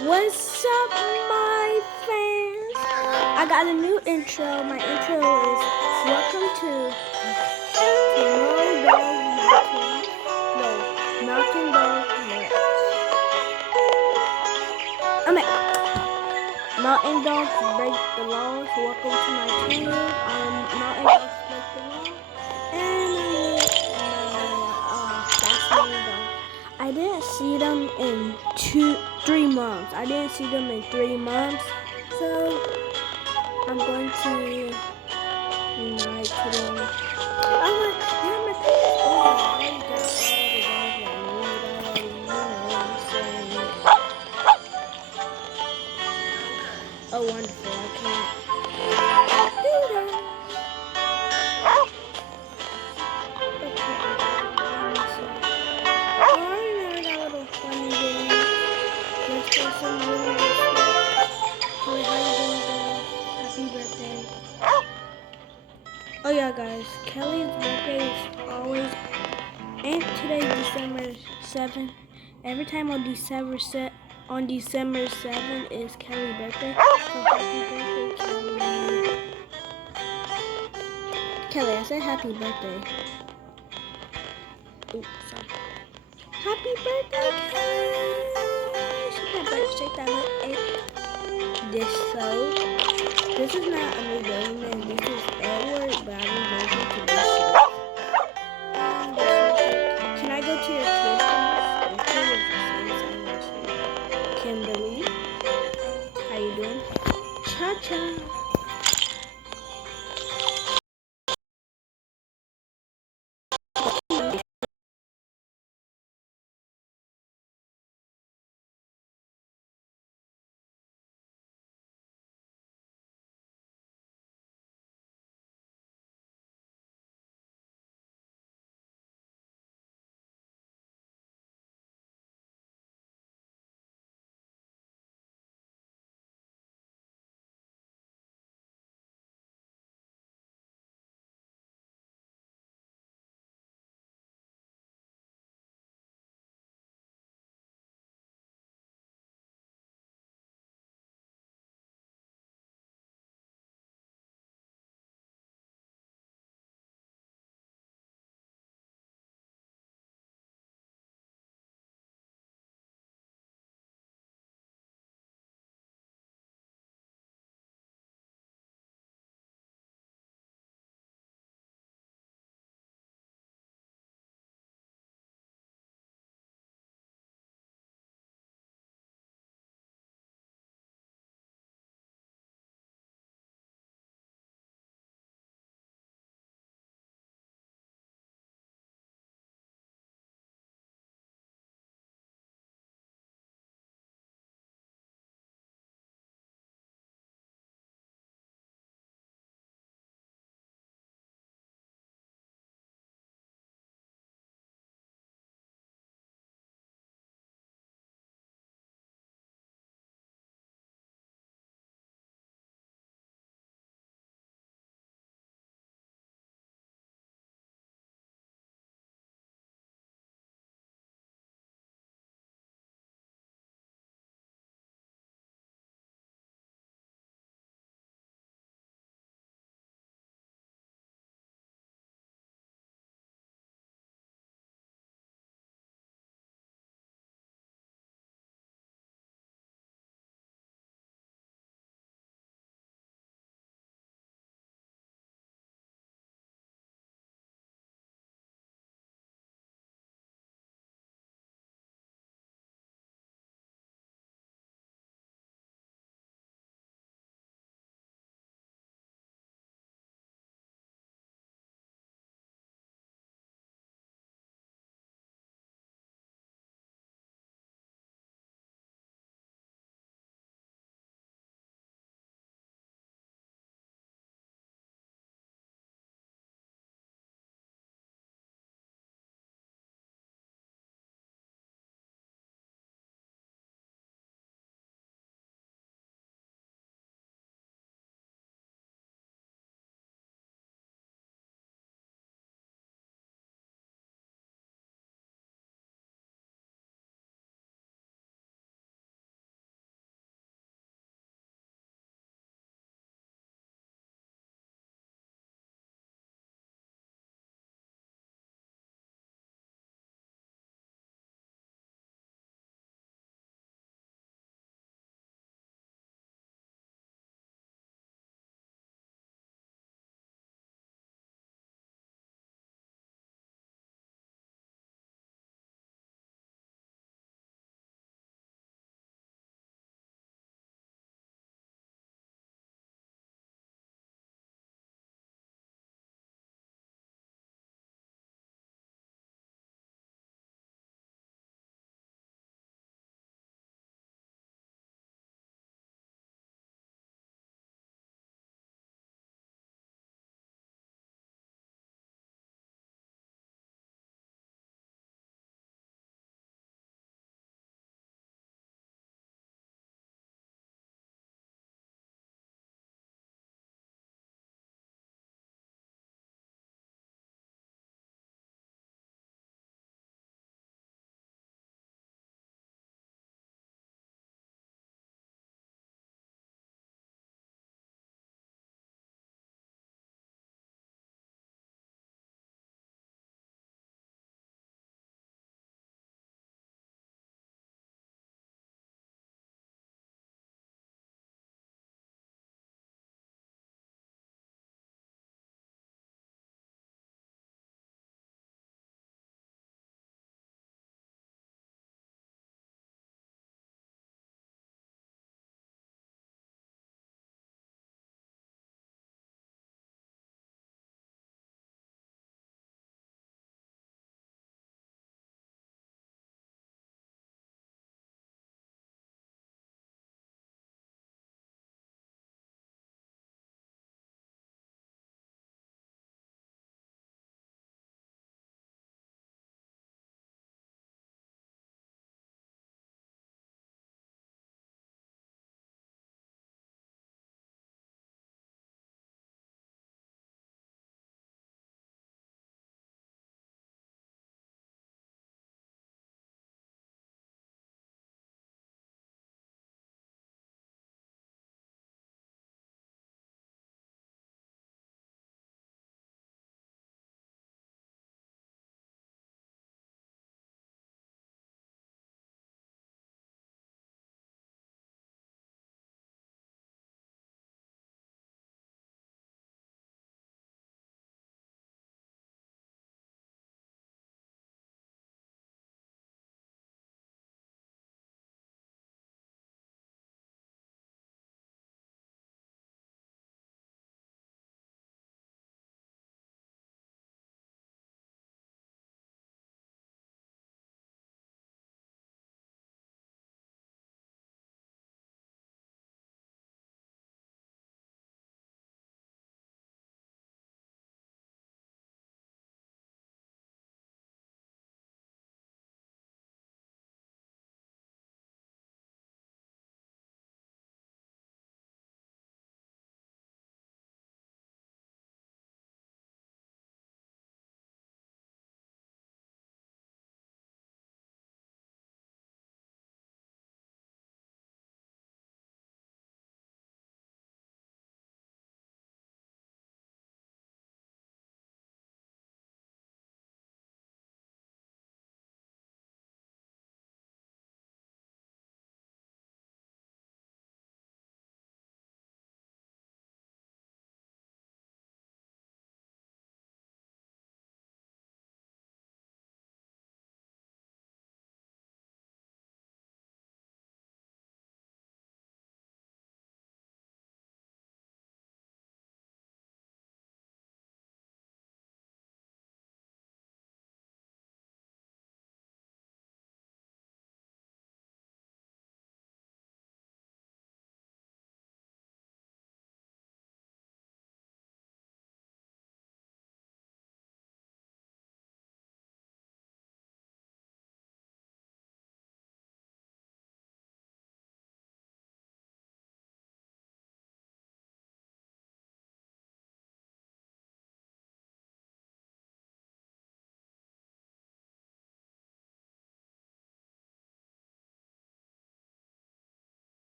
What's up, my fans? I got a new intro. My intro is welcome to Low Dog Mountain. No, Mountain Dog Ranch. Mountain Dogs Break the Laws. Welcome to my channel. Mountain Dogs Break the Law. And fascinating dogs. I didn't see them in 3 months. I didn't see them in 3 months. So I'm going to unite to them. I'm like, yeah, my pet is older. I already got all the dogs that I need already. You know what I'm saying? Oh, wonderful. I can't do that. Okay. Oh, I remember that little funny game. Let's play some really good stuff. How you doing, girl? Happy birthday. Oh yeah, guys. Kelly's birthday is always, and today December 7th. Every time on December 7th is Kelly's birthday. So happy birthday, Kelly. Kelly, I said happy birthday. Oops, sorry. Happy birthday, Kelly. Shake that little egg. This is not a new building. This is Edward, but I don't know him to this show. Can I go to your kids? Kimberly, how you doing? Cha-cha.